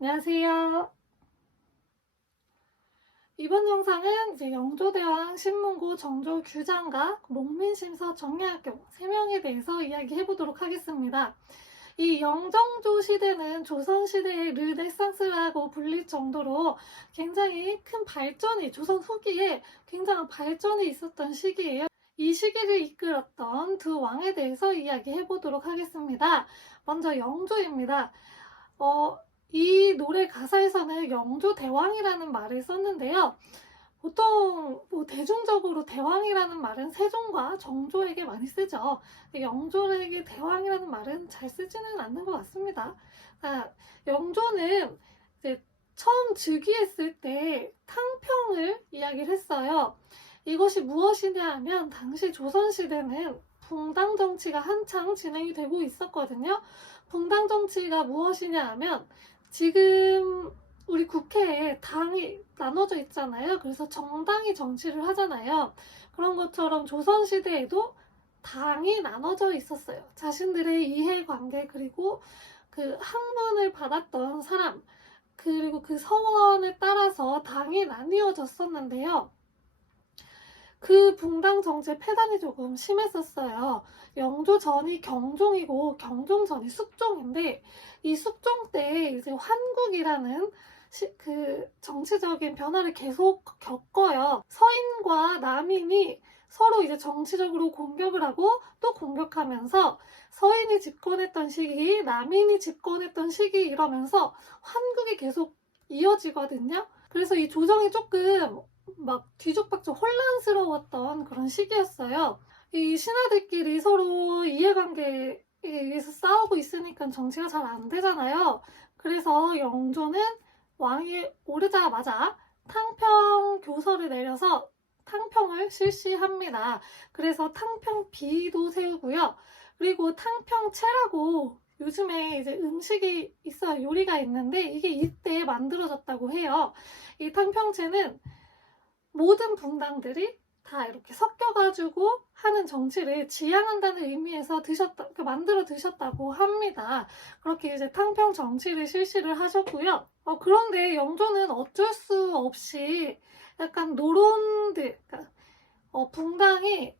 안녕하세요. 이번 영상은 이제 영조대왕 신문고 정조 규장과 목민심서 정리학교 3명에 대해서 이야기해 보도록 하겠습니다. 이 영정조 시대는 조선시대의 르네상스라고 불릴 정도로 굉장히 큰 발전이, 조선 후기에 굉장한 발전이 있었던 시기예요. 이 시기를 이끌었던 두 왕에 대해서 이야기해 보도록 하겠습니다. 먼저 영조입니다. 이 노래 가사에서는 영조대왕이라는 말을 썼는데요. 보통 대중적으로 대왕이라는 말은 세종과 정조에게 많이 쓰죠. 영조에게 대왕이라는 말은 잘 쓰지는 않는 것 같습니다. 영조는 이제 처음 즉위했을 때 탕평을 이야기를 했어요. 이것이 무엇이냐 하면 당시 조선시대는 붕당 정치가 한창 진행이 되고 있었거든요. 붕당 정치가 무엇이냐 하면 지금 우리 국회에 당이 나눠져 있잖아요. 그래서 정당이 정치를 하잖아요. 그런 것처럼 조선시대에도 당이 나눠져 있었어요. 자신들의 이해관계, 그리고 그 학문을 받았던 사람, 그리고 그 서원에 따라서 당이 나뉘어졌었는데요. 그 붕당 정치의 폐단이 조금 심했었어요. 영조 전이 경종이고 경종 전이 숙종인데, 이 숙종 때 이제 환국이라는 그 정치적인 변화를 계속 겪어요. 서인과 남인이 서로 이제 정치적으로 공격을 하고 또 공격하면서 서인이 집권했던 시기, 남인이 집권했던 시기 이러면서 환국이 계속 이어지거든요. 그래서 이 조정이 조금 막 뒤죽박죽 혼란스러웠던 그런 시기였어요. 이 신하들끼리 서로 이해관계에 의해서 싸우고 있으니까 정치가 잘 안 되잖아요. 그래서 영조는 왕이 오르자마자 탕평 교서를 내려서 탕평을 실시합니다. 그래서 탕평비도 세우고요. 그리고 탕평채라고 요즘에 이제 음식이 있어요. 요리가 있는데 이게 이때 만들어졌다고 해요. 이 탕평채는 모든 분당들이 다 이렇게 섞여가지고 하는 정치를 지향한다는 의미에서 만들어 드셨다고 합니다. 그렇게 이제 탕평 정치를 실시를 하셨고요. 그런데 영조는 어쩔 수 없이 약간 노론들, 그러니까 분당이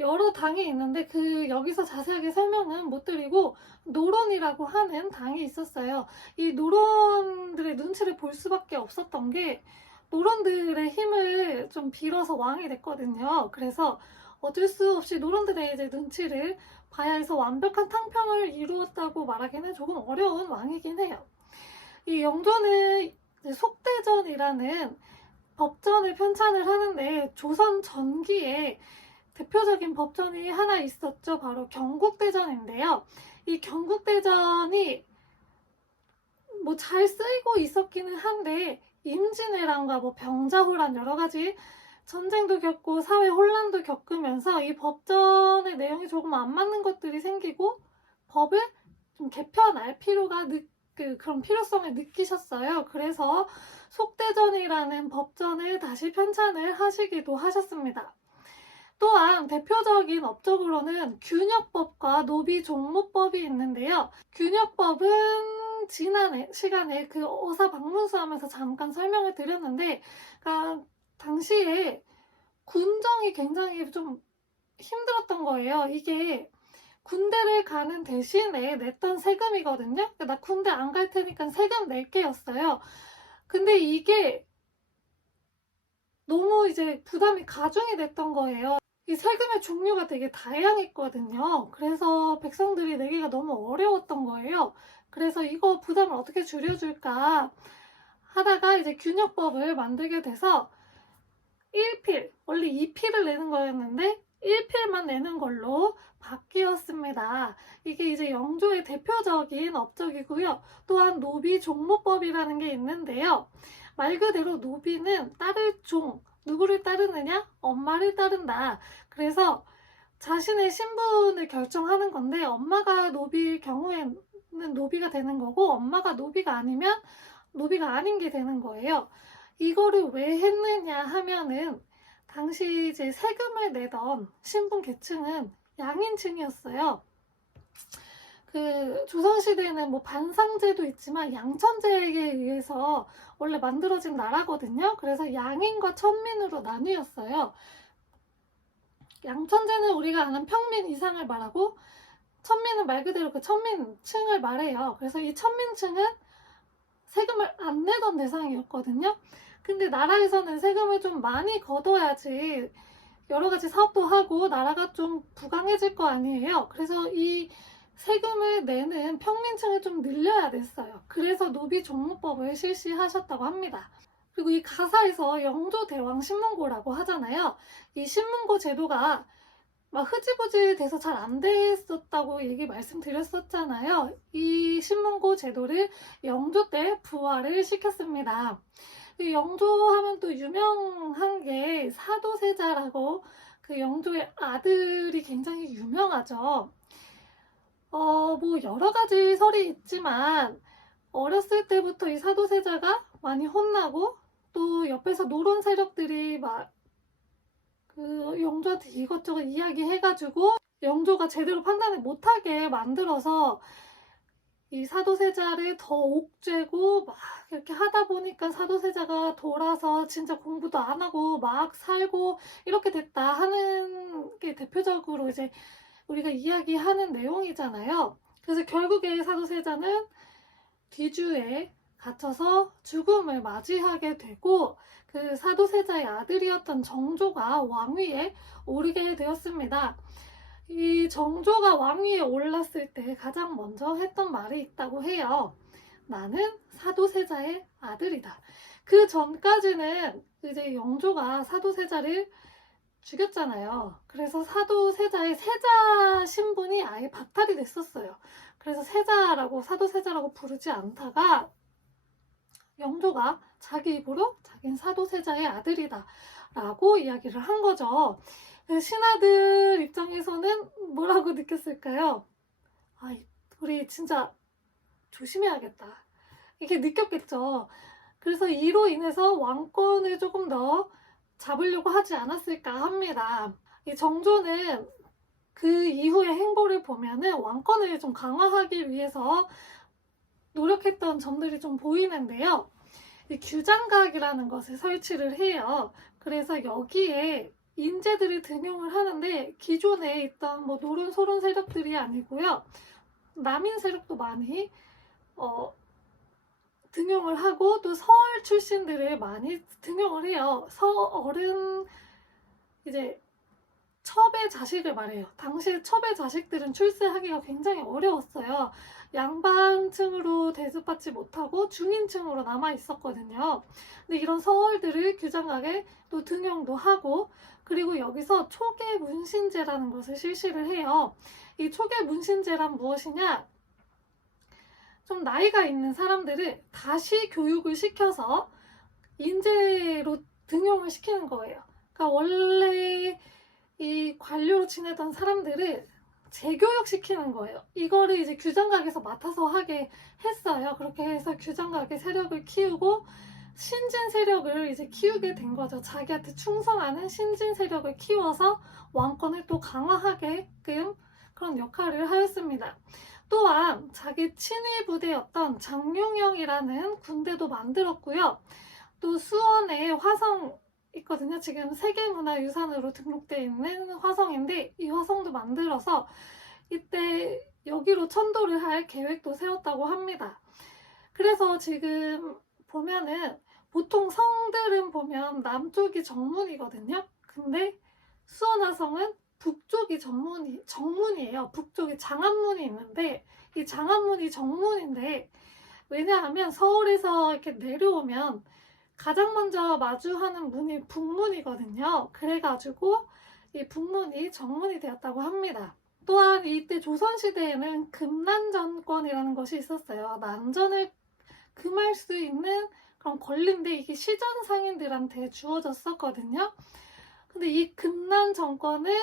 여러 당이 있는데 여기서 자세하게 설명은 못 드리고 노론이라고 하는 당이 있었어요. 이 노론들의 눈치를 볼 수밖에 없었던 게 노론들의 힘을 좀 빌어서 왕이 됐거든요. 그래서 어쩔 수 없이 노론들의 이제 눈치를 봐야 해서 완벽한 탕평을 이루었다고 말하기는 조금 어려운 왕이긴 해요. 이 영조는 속대전이라는 법전을 편찬을 하는데 조선 전기에 대표적인 법전이 하나 있었죠. 바로 경국대전인데요. 이 경국대전이 잘 쓰이고 있었기는 한데 임진왜란과 병자호란 여러 가지 전쟁도 겪고 사회 혼란도 겪으면서 이 법전의 내용이 조금 안 맞는 것들이 생기고 법을 좀 개편할 그런 필요성을 느끼셨어요. 그래서 속대전이라는 법전을 다시 편찬을 하시기도 하셨습니다. 또한 대표적인 업적으로는 균역법과 노비종무법이 있는데요. 균역법은 지난 시간에 그 어사방문수하면서 잠깐 설명을 드렸는데, 그러니까 당시에 군정이 굉장히 좀 힘들었던 거예요. 이게 군대를 가는 대신에 냈던 세금이거든요. 그러니까 나 군대 안 갈 테니까 세금 낼게였어요. 근데 이게 너무 이제 부담이 가중이 됐던 거예요. 이 세금의 종류가 되게 다양했거든요. 그래서 백성들이 내기가 너무 어려웠던 거예요. 그래서 이거 부담을 어떻게 줄여줄까 하다가 이제 균역법을 만들게 돼서 1필, 원래 2필을 내는 거였는데 1필만 내는 걸로 바뀌었습니다. 이게 이제 영조의 대표적인 업적이고요. 또한 노비종무법이라는 게 있는데요. 말 그대로 노비는 따를 종, 누구를 따르느냐? 엄마를 따른다. 그래서 자신의 신분을 결정하는 건데 엄마가 노비일 경우에는 노비가 되는 거고 엄마가 노비가 아니면 노비가 아닌 게 되는 거예요. 이거를 왜 했느냐 하면은 당시 이제 세금을 내던 신분 계층은 양인층이었어요. 그 조선시대에는 뭐 반상제도 있지만 양천제에 의해서 원래 만들어진 나라거든요. 그래서 양인과 천민으로 나뉘었어요. 양천제는 우리가 아는 평민 이상을 말하고 천민은 말 그대로 그 천민층을 말해요. 그래서 이 천민층은 세금을 안 내던 대상이었거든요. 근데 나라에서는 세금을 좀 많이 걷어야지 여러 가지 사업도 하고 나라가 좀 부강해질 거 아니에요. 그래서 이 세금을 내는 평민층을 좀 늘려야 됐어요. 그래서 노비종무법을 실시하셨다고 합니다. 그리고 이 가사에서 영조대왕 신문고라고 하잖아요. 이 신문고 제도가 막 흐지부지 돼서 잘 안 됐었다고 말씀드렸었잖아요. 이 신문고 제도를 영조 때 부활을 시켰습니다. 영조하면 또 유명한 게 사도세자라고 그 영조의 아들이 굉장히 유명하죠. 뭐 여러 가지 설이 있지만 어렸을 때부터 이 사도세자가 많이 혼나고 또 옆에서 노론 세력들이 막 그 영조한테 이것저것 이야기해가지고 영조가 제대로 판단을 못하게 만들어서 이 사도세자를 더 옥죄고 막 이렇게 하다 보니까 사도세자가 돌아서 진짜 공부도 안 하고 막 살고 이렇게 됐다 하는 게 대표적으로 이제 우리가 이야기하는 내용이잖아요. 그래서 결국에 사도세자는 뒤주에 갇혀서 죽음을 맞이하게 되고 그 사도세자의 아들이었던 정조가 왕위에 오르게 되었습니다. 이 정조가 왕위에 올랐을 때 가장 먼저 했던 말이 있다고 해요. 나는 사도세자의 아들이다. 그 전까지는 이제 영조가 사도세자를 죽였잖아요. 그래서 사도세자의 세자 신분이 아예 박탈이 됐었어요. 그래서 세자라고 사도세자라고 부르지 않다가 영조가 자기 입으로 자기는 사도세자의 아들이다 라고 이야기를 한 거죠. 신하들 입장에서는 뭐라고 느꼈을까요? 아, 우리 진짜 조심해야겠다 이렇게 느꼈겠죠. 그래서 이로 인해서 왕권을 조금 더 잡으려고 하지 않았을까 합니다. 이 정조는 그 이후의 행보를 보면은 왕권을 좀 강화하기 위해서 노력했던 점들이 좀 보이는데요. 이 규장각이라는 것을 설치를 해요. 그래서 여기에 인재들을 등용을 하는데 기존에 있던 뭐 노론 소론 세력들이 아니고요. 남인 세력도 많이 등용을 하고 또 서울 출신들을 많이 등용을 해요. 서얼은 이제 첩의 자식을 말해요. 당시 첩의 자식들은 출세하기가 굉장히 어려웠어요. 양반층으로 대접받지 못하고 중인층으로 남아 있었거든요. 근데 이런 서얼들을 규장각에 또 등용도 하고 그리고 여기서 초계 문신제라는 것을 실시를 해요. 이 초계 문신제란 무엇이냐? 좀 나이가 있는 사람들을 다시 교육을 시켜서 인재로 등용을 시키는 거예요. 그러니까 원래 이 관료로 지내던 사람들을 재교육시키는 거예요. 이거를 이제 규장각에서 맡아서 하게 했어요. 그렇게 해서 규장각의 세력을 키우고 신진 세력을 이제 키우게 된 거죠. 자기한테 충성하는 신진 세력을 키워서 왕권을 또 강화하게끔 그런 역할을 하였습니다. 또한 자기 친위 부대였던 장룡영이라는 군대도 만들었고요. 또 수원에 화성 있거든요. 지금 세계문화유산으로 등록되어 있는 화성인데 이 화성도 만들어서 이때 여기로 천도를 할 계획도 세웠다고 합니다. 그래서 지금 보면은 보통 성들은 보면 남쪽이 정문이거든요. 근데 수원 화성은 북쪽이 정문이에요. 북쪽에 장안문이 있는데 이 장안문이 정문인데 왜냐하면 서울에서 이렇게 내려오면 가장 먼저 마주하는 문이 북문이거든요. 그래가지고 이 북문이 정문이 되었다고 합니다. 또한 이때 조선시대에는 금난정권이라는 것이 있었어요. 난전을 금할 수 있는 그런 권리인데 이게 시전 상인들한테 주어졌었거든요. 근데 이 금난정권을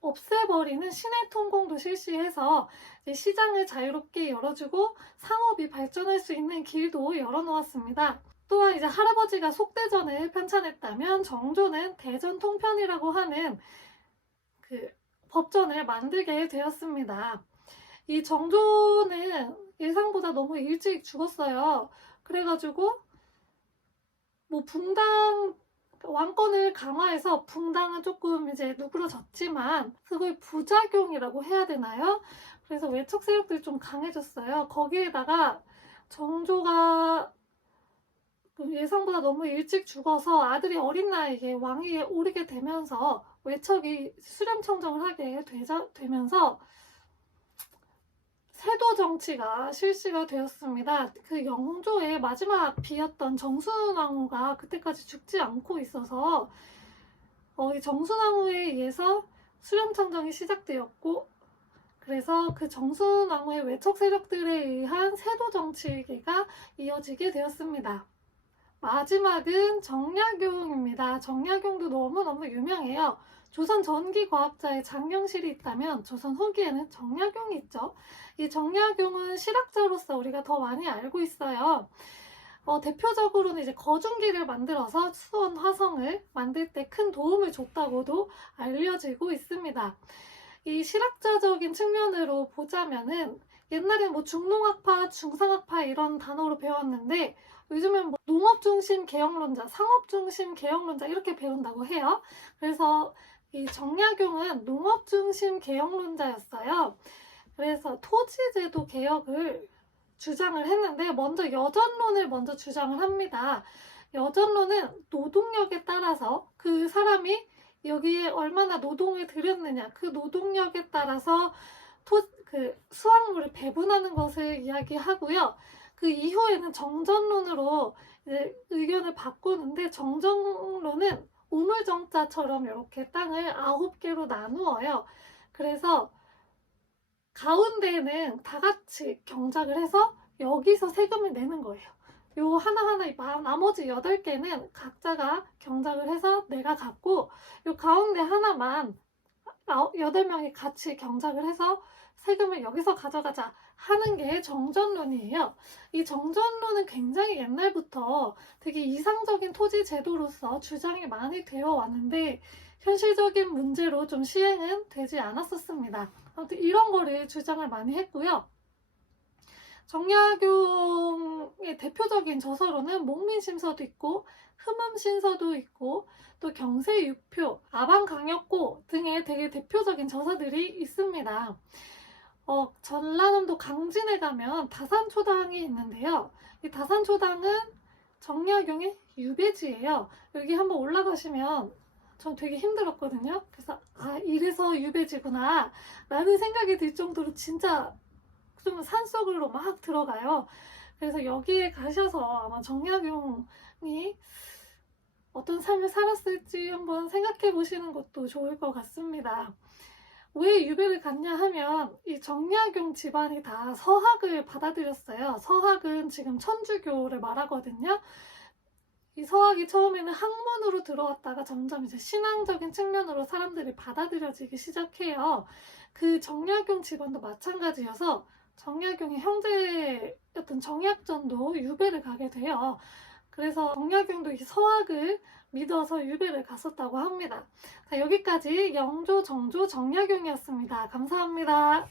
없애버리는 신의 통공도 실시해서 시장을 자유롭게 열어주고 상업이 발전할 수 있는 길도 열어놓았습니다. 또한 이제 할아버지가 속대전을 편찬했다면 정조는 대전 통편이라고 하는 그 법전을 만들게 되었습니다. 이 정조는 예상보다 너무 일찍 죽었어요. 그래가지고 뭐 붕당 왕권을 강화해서 붕당은 조금 이제 누그러졌지만 그걸 부작용이라고 해야 되나요? 그래서 외척 세력들이 좀 강해졌어요. 거기에다가 정조가 예상보다 너무 일찍 죽어서 아들이 어린 나이에 왕위에 오르게 되면서 외척이 수렴청정을 하게 되면서 세도 정치가 실시가 되었습니다. 그 영조의 마지막 비였던 정순왕후가 그때까지 죽지 않고 있어서 이 정순왕후에 의해서 수렴청정이 시작되었고, 그래서 그 정순왕후의 외척 세력들에 의한 세도 정치가 이어지게 되었습니다. 마지막은 정약용입니다. 정약용도 너무너무 유명해요. 조선 전기 과학자의 장영실이 있다면 조선 후기에는 정약용이 있죠. 이 정약용은 실학자로서 우리가 더 많이 알고 있어요. 대표적으로는 이제 거중기를 만들어서 수원 화성을 만들 때 큰 도움을 줬다고도 알려지고 있습니다. 이 실학자적인 측면으로 보자면은 옛날에 뭐 중농학파, 중상학파 이런 단어로 배웠는데 요즘은 뭐 농업중심 개혁론자, 상업중심 개혁론자 이렇게 배운다고 해요. 그래서 이 정약용은 농업중심 개혁론자였어요. 그래서 토지제도 개혁을 주장을 했는데 먼저 여전론을 먼저 주장을 합니다. 여전론은 노동력에 따라서 그 사람이 여기에 얼마나 노동을 들였느냐, 그 노동력에 따라서 수확물을 배분하는 것을 이야기하고요. 그 이후에는 정전론으로 이제 의견을 바꾸는데, 정전론은 우물정자처럼 이렇게 땅을 9개로 나누어요. 그래서 가운데는 다 같이 경작을 해서 여기서 세금을 내는 거예요. 요 하나하나 나머지 8개는 각자가 경작을 해서 내가 갖고, 요 가운데 하나만 8명이 같이 경작을 해서 세금을 여기서 가져가자 하는 게 정전론이에요. 이 정전론은 굉장히 옛날부터 되게 이상적인 토지 제도로서 주장이 많이 되어 왔는데 현실적인 문제로 좀 시행은 되지 않았었습니다. 아무튼 이런 거를 주장을 많이 했고요. 정약용의 대표적인 저서로는 목민심서도 있고 흠음신서도 있고 또 경세유표, 아방강역고 등의 되게 대표적인 저서들이 있습니다. 전라남도 강진에 가면 다산초당이 있는데요. 이 다산초당은 정약용의 유배지예요. 여기 한번 올라가시면 전 되게 힘들었거든요. 그래서 이래서 유배지구나 라는 생각이 들 정도로 진짜 좀 산속으로 막 들어가요. 그래서 여기에 가셔서 아마 정약용이 어떤 삶을 살았을지 한번 생각해 보시는 것도 좋을 것 같습니다. 왜 유배를 갔냐 하면 이 정약용 집안이 다 서학을 받아들였어요. 서학은 지금 천주교를 말하거든요. 이 서학이 처음에는 학문으로 들어왔다가 점점 이제 신앙적인 측면으로 사람들이 받아들여지기 시작해요. 그 정약용 집안도 마찬가지여서 정약용의 형제였던 정약전도 유배를 가게 돼요. 그래서 정약용도 이 서학을 믿어서 유배를 갔었다고 합니다. 자, 여기까지 영조, 정조, 정약용이었습니다. 감사합니다.